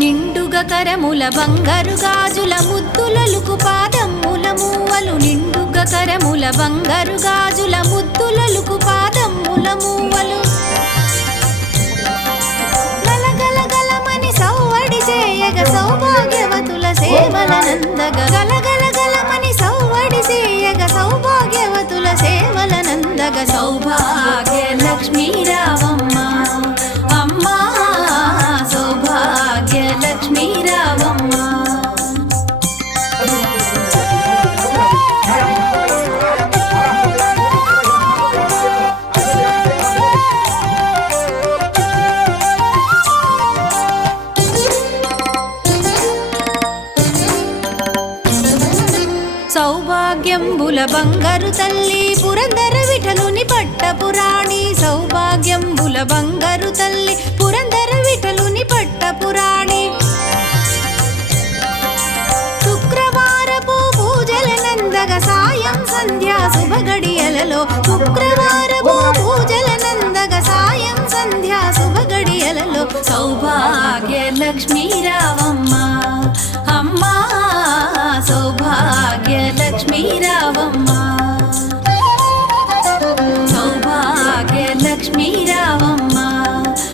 నిండుగా కరముల బంగారు గాజుల ముద్దులలుకు పాదమ్ముల మూవలు నిండుగా కరముల బంగారు గాజుల ముద్దులలుకు పాదమ్ముల మూవలు గలగలగలమని సౌవడి చేయగ సౌభాగ్యవతుల సేవలనందగ గలగలగలమని సౌవడి చేయగ సౌభాగ్యవతుల సేవలనందగ సౌభాగ్య లక్ష్మీ రావమ్మ అమ్మా సౌభాగ్య లక్ష్మీ రావమ్మ సౌభాగ్యంబుల బంగారు తల్లి పురందర విఠలుని పట్టపురాణి సౌభాగ్యంబుల బంగారు తల్లి పురందర విఠలుని పట్టపురాణి శుక్రవారపు పూజల నందగ సాయం సంధ్యా శుభగడియలలో శుక్రవారపు పూజల నందగ సాయం సంధ్యా శుభగడియలలో సౌభాగ్య లక్ష్మీ రావమ్మ అమ్మా సౌభాగ్య లక్ష్మీ రావమ్మ